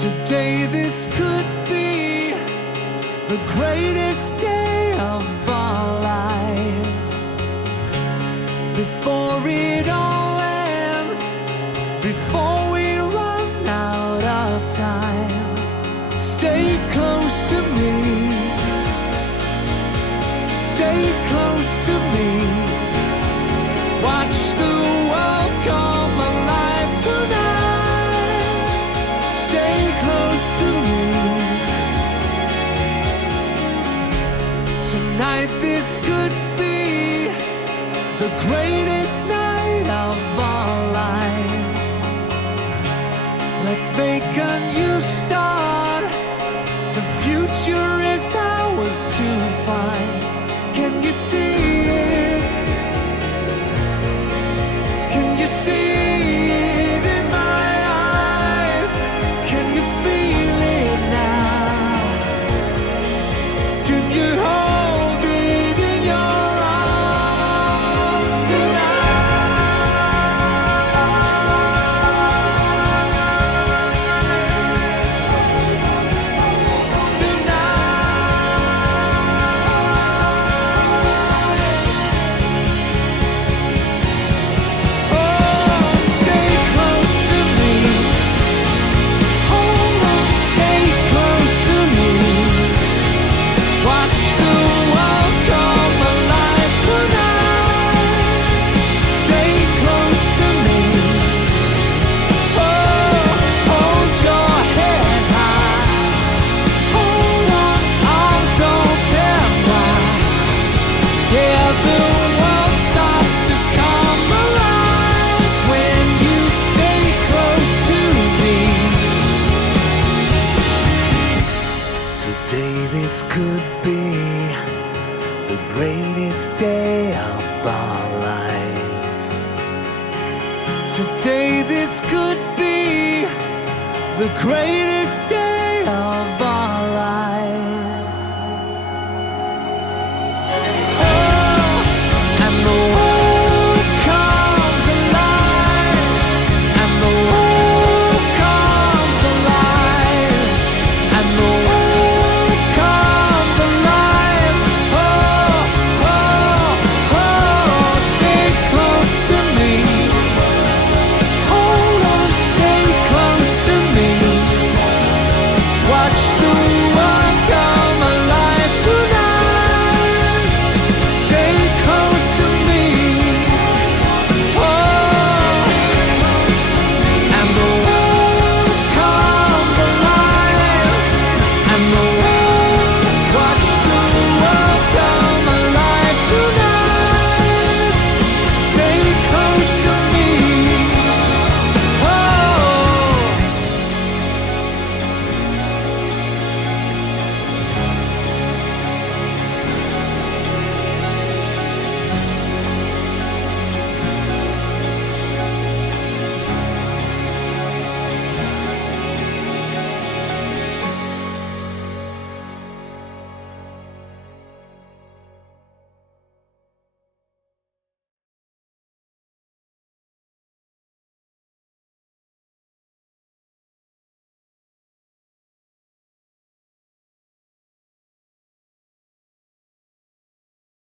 Today this could be the greatest day of our lives. Before it all ends, before we run out of time, stay close to me. Stay close to me. Watch the world come alive tonight. Stay close to me. Tonight this could be the greatest night of our lives. Let's make a new start. The future is ours to find. Can you see it? Can you see it in my eyes? Can you feel it now? Can you hold it in your arms Today this could be the greatest day of our lives. Today this could be the greatest day